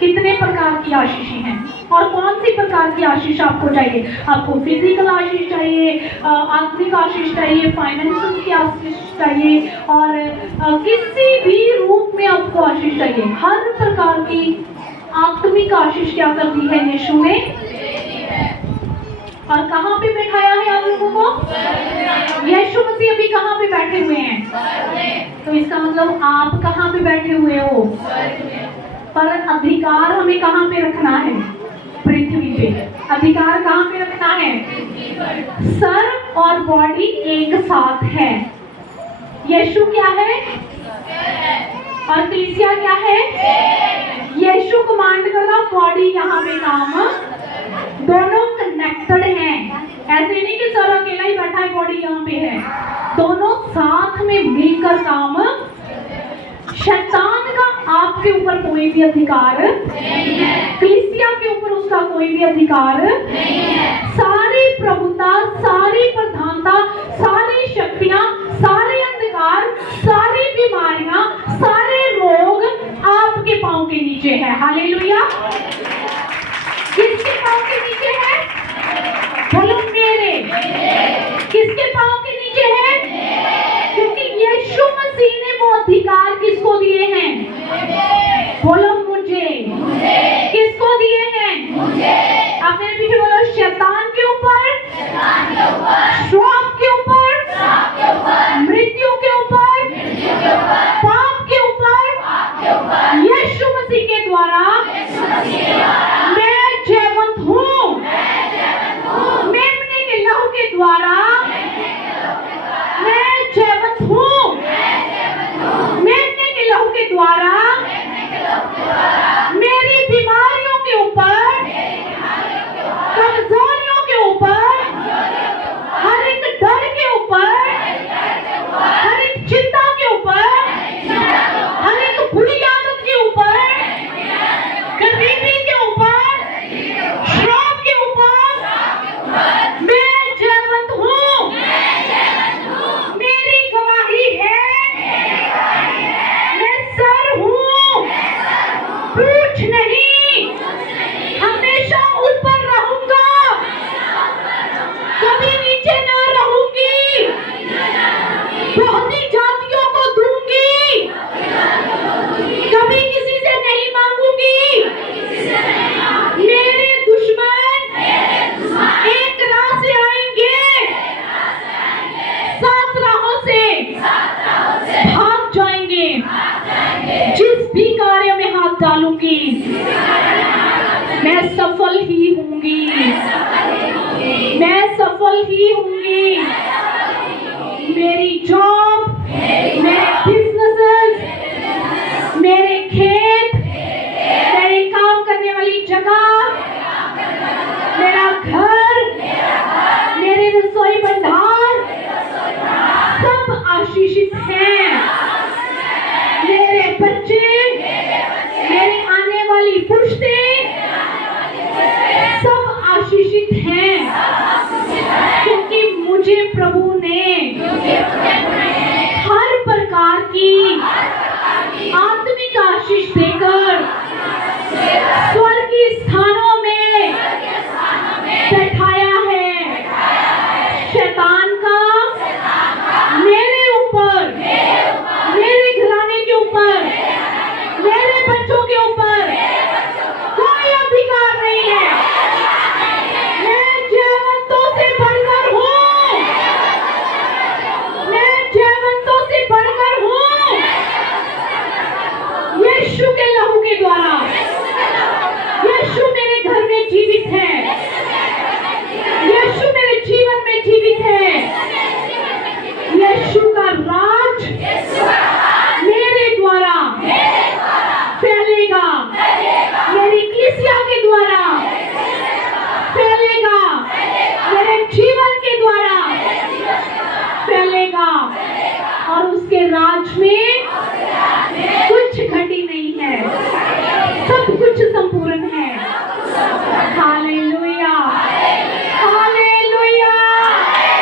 कितने प्रकार की आशीषें हैं और कौन सी प्रकार की आशीष आपको चाहिए? आपको फिजिकल आशीष चाहिए, आत्मिक आशीष चाहिए, फाइनेंशियल की आशीष चाहिए, और किसी भी रूप में आपको आशीष चाहिए। हर प्रकार की आत्मिक आशीष क्या कर दी है यीशु ने? और कहाँ पे बैठाया है आप लोगों को? यीशु मसीह अभी कहाँ पे बैठे हुए हैं? तो इसका मतलब आप कहाँ पे बैठे हुए हो? पर अधिकार हमें कहाँ पे रखना है? पृथ्वी पे। अधिकार कहाँ पे रखना है? सर और बॉडी एक साथ है। यीशु क्या है और कलीसिया क्या है? यीशु कमांड कर रहा, बॉडी यहाँ पे काम, दोनों कनेक्टेड हैं। ऐसे नहीं कि सर अकेला ही बैठा है, बॉडी यहाँ पे है, दोनों साथ में मिलकर काम। शैतान का आपके ऊपर कोई भी अधिकार नहीं है, कलीसिया के ऊपर उसका कोई भी अधिकार नहीं है। सारी प्रभुता, सारी प्रधानता, सारी शक्तियां, सारे अंधकार, सारी बीमारियां, सारे रोग आपके पांव के नीचे है। हालेलुया। किसके पांव के नीचे है? बोलो मेरे। किसके पांव के नीचे है? क्योंकि यीशु मसीह ने वो अधिकार किसको दिए हैं? बोलो मुझे। किसको दिए हैं? आप मेरे पीछे बोलो, शैतान के ऊपर, श्राप के ऊपर, मृत्यु के ऊपर, पाप के ऊपर, यीशु मसीह के द्वारा मैं जयवंत हूँ। मेमने के लहू के द्वारा मैं जयवंत हूँ। मेमने के लहू के द्वारा मेरी बीमारियों के ऊपर, कमजोरियों के ऊपर, हर एक डर के ऊपर, हर एक चिंता के ऊपर, हर एक बुरी आदत के ऊपर, गरीबी के ऊपर, श्राप के ऊपर मैं जयवंत हूँ। मेरी गवाही है, मैं सर हूँ, पूछ नहीं, हमेशा ऊपर रहूंगा, कभी नीचे ना रहूंगी, बहुत ही जातियों को दूंगी, कभी किसी से नहीं मांगूंगी। मेरे दुश्मन एक राह से आएंगे, 7 राहों से भाग जाएंगे। जिस भी कार्य में हाथ डालूंगी मैं सफल ही होंगी, मैं सफल ही होंगी। मेरी जॉब, मेरे बिजनेसेस, मेरे खेत, मेरे काम करने वाली जगह, मेरा घर, मेरे रसोई भंडार सब आशीषित हैं। मेरे बच्चे, मेरी आने वाली पुश्तें सब आशीषित हैं, क्योंकि मुझे प्रभु ने हर प्रकार की आत्मिक आशीष देकर स्वर्गीय स्थानों में बैठाया है। शैतान का मेरे ऊपर, मेरे घराने के ऊपर, मेरे बच्चों के ऊपर कोई अधिकार नहीं है। मैं जयवंतों से बढ़कर हूँ, मैं जयवंतों से बढ़कर हूँ। यीशु के लहू के द्वारा यीशु मेरे घर में जीवित है, यीशु मेरे जीवन में जीवित है। यीशु का राज मेरे द्वारा फैलेगा, मेरी कलीसिया के द्वारा फैलेगा, मेरे जीवन के द्वारा फैलेगा, और उसके राज में कुछ घटी नहीं है।